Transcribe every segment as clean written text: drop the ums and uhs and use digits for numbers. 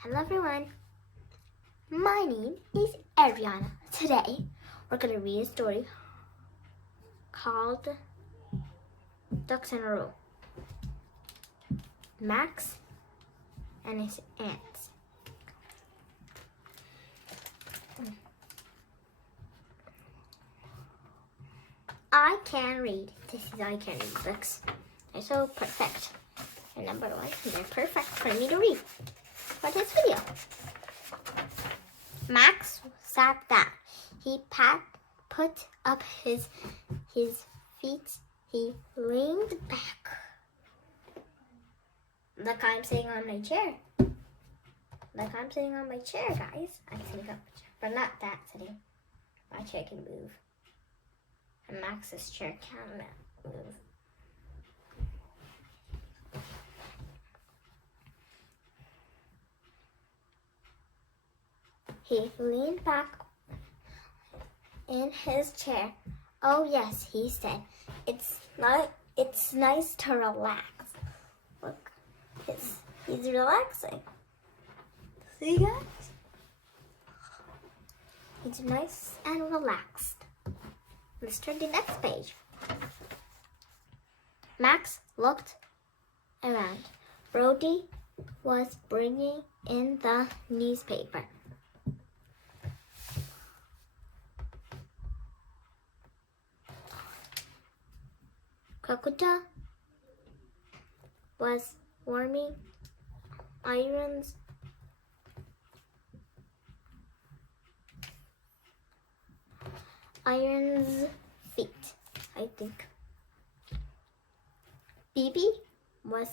Hello everyone, my name is Ariana. Today we're going to read a story called Ducks in a Row. Max and his ants. I can read. This is I can read books. They're so perfect. And number one, they're perfect for me to read for this video. Max sat down. He put up his feet. He leaned back. Like I'm sitting on my chair. Like I'm sitting on my chair, guys. I'm sitting up, but not that sitting. My chair can move. And Max's chair cannot move. He leaned back in his chair. Oh yes, he said, it's nice to relax. Look, he's relaxing. See guys? He's nice and relaxed. Let's turn to the next page. Max looked around. Brody was bringing in the newspaper. Calcutta was warming Iron's feet, I think. Bibi was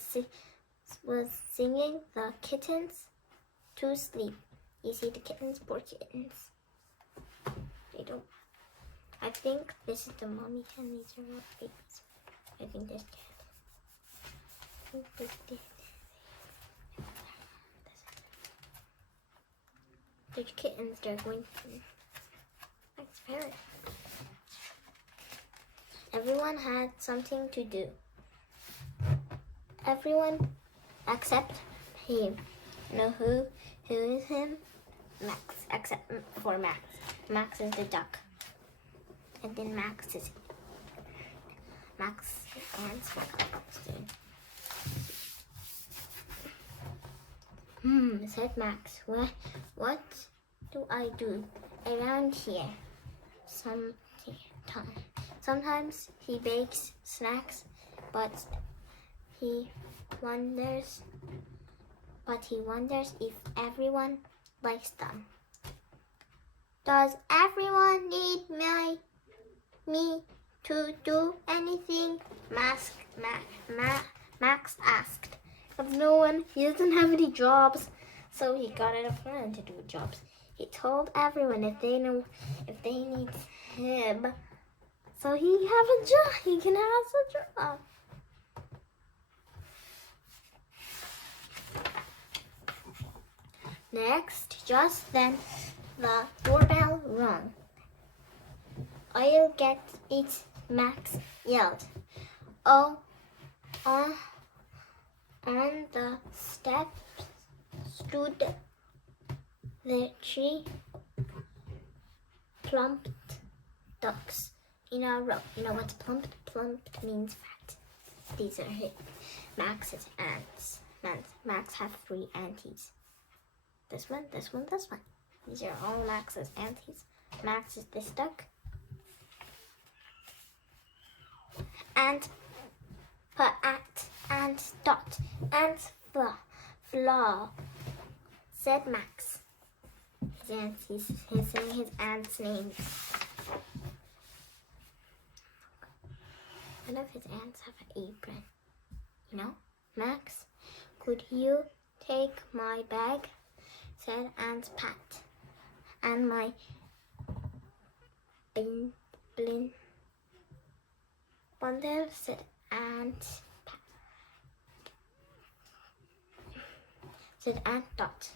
singing the kittens to sleep. You see the kittens, poor kittens. They don't. I think this is the mommy hen. These are not babies. I think there's cat. There's kittens. They're going to. Thanks, parrot. Everyone had something to do. Everyone except him. You know who is him? Max. Except for Max. Max is the duck. And then Max is Max and said Max. What do I do around here? Sometimes he bakes snacks, but he wonders if everyone likes them. Does everyone need me to do anything? Max asked. But no one, he doesn't have any jobs, so he got a friend to do jobs. He told everyone if they need him, so he have a job. He can have a job. Next, just then, the doorbell rang. I'll get it, Max yelled. Oh, on the steps stood the three plump ducks in a row. You know what's plump? Plump means fat. These are Max's aunts. Max have 3 aunties. This one. These are all Max's aunties. Max is this duck. And Dot and Flaw, said Max. He's saying his aunt's names. None of his aunts have an apron. You know? Max, could you take my bag? Said Aunt Pat. And my bundle, said Aunt Pat. Said Aunt Dot.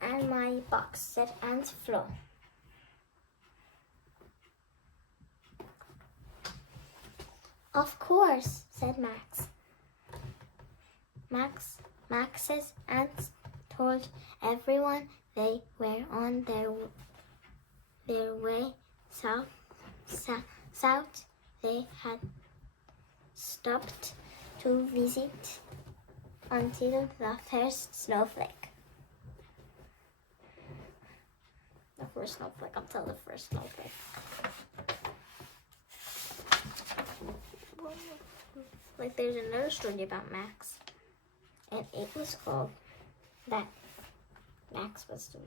And my box, said Aunt Flo. Of course, said Max. Max's aunt told everyone they were on their way south. They had stopped to visit until the first snowflake. Until the first snowflake. Like there's another story about Max, and it was called that Max was the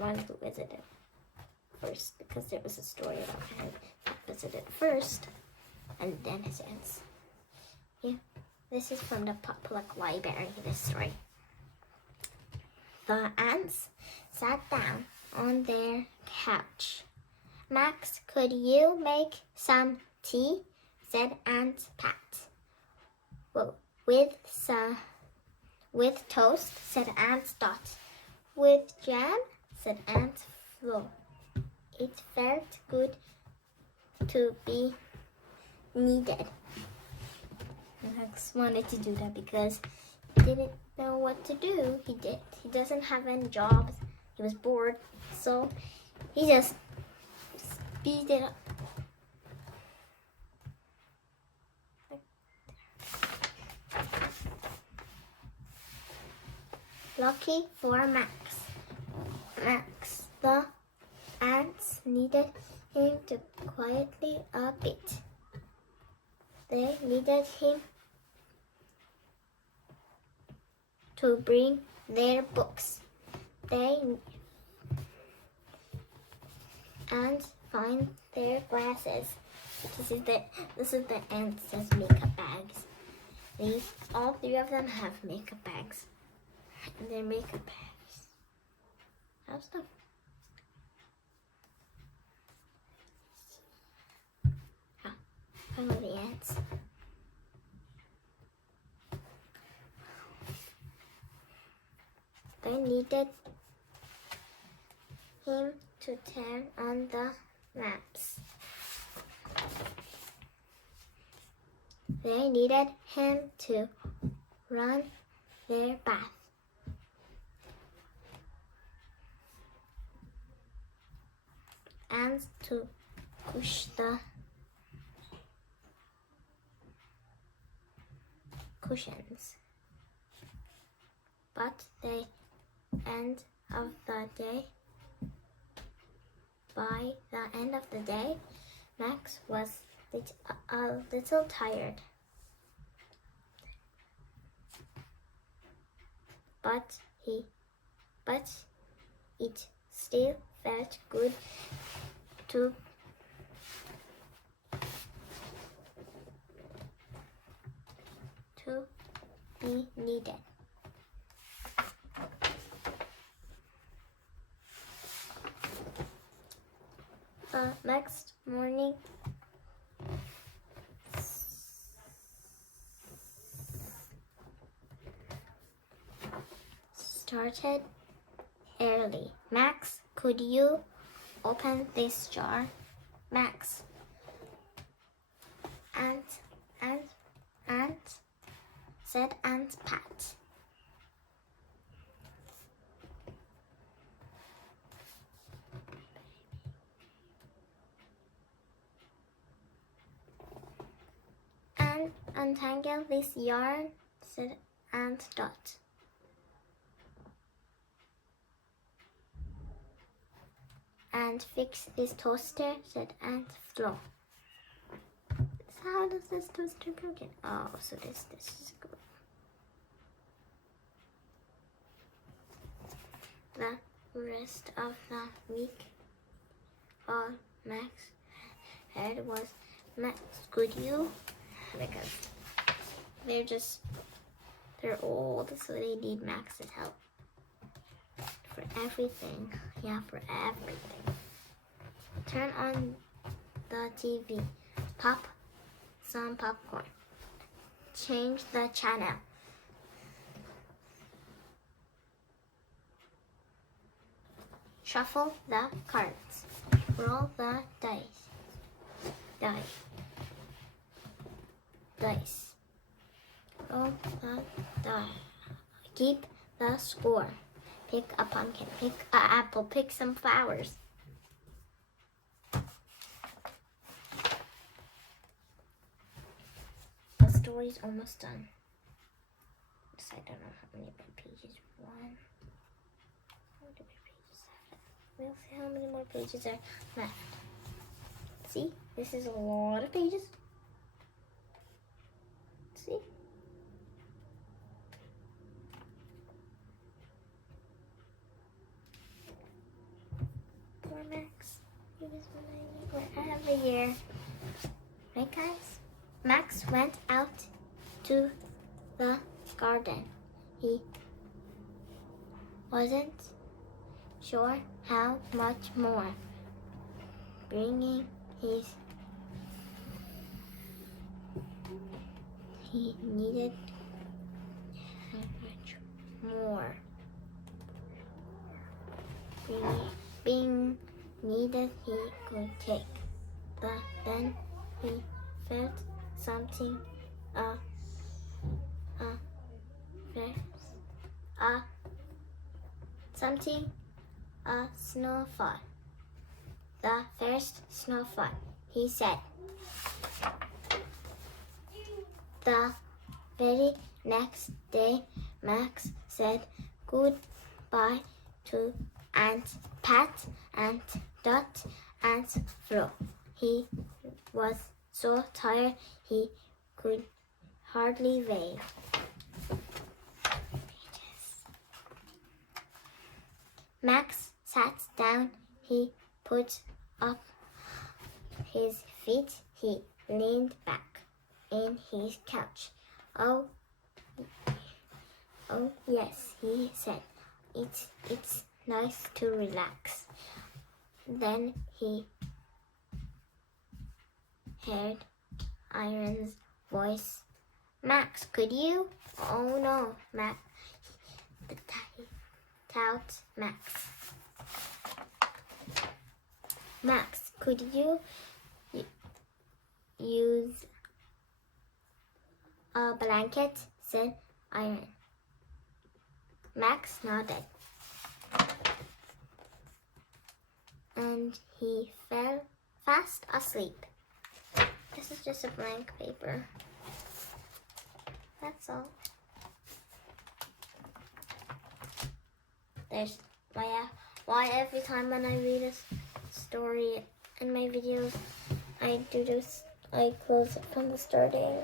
one who visited first, because there was a story about him that visited first, and then his ants. Yeah, this is from the public library, this story. The ants sat down on their couch. Max, could you make some tea? Said Aunt Pat. Well, with toast, said Aunt Dot. With jam, said Aunt Flo. It felt good to be needed. Max wanted to do that because he didn't know what to do. He doesn't have any jobs. He was bored, so he just speed it up. Lucky for Max. The ants needed him to quietly a bit. They needed him to bring their books. And find their glasses. This is the ants' makeup bags. All three of them have makeup bags. And their makeup bags have stuff. Follow the ants. They needed him to turn on the lamps. They needed him to run their bath. And to push the cushions. But by the end of the day, Max was a little tired. But it still felt good to be needed. The next morning, started early. Max, could you open this jar? Max. Aunt, said Aunt Pat. And untangle this yarn, said Aunt Dot. And fix this toaster, said Aunt Flo. So how does this toaster broken? Oh, so this is good. The rest of the week, all Max had was, Max, could you? Because they're old, so they need Max's help. For everything. Yeah, for everything. Turn on the TV. Pop some popcorn. Change the channel. Shuffle the cards. Roll the dice. Roll the die. Keep the score. Pick a pumpkin, pick an apple, pick some flowers. The story's almost done. I don't know how many more pages. One. How many more pages are left? We'll see how many more pages are left. See, this is a lot of pages. See? Poor Max. He was wherever year. Right, guys? Max went out to the garden. He wasn't sure how much more. Bringing his he needed how much more. Being needed he could take. But then he felt something a snowfall. The first snowfall, he said. The very next day, Max said goodbye to Aunt Pat, Aunt Dot, Aunt Flo. He was so tired he could hardly wave. Max sat down. He put up his feet. He leaned back in his couch. Oh yes, he said. It's nice to relax. Then he heard Iron's voice. Max, could you? Oh no, Max. The tout Max. Max, could you use a blanket? Said Iron. Max nodded. And he fell fast asleep. This is just a blank paper. That's all. There's why every time when I read a story in my videos, I do this. I close it from the starting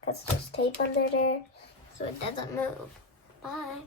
because there's tape under there so it doesn't move. Bye.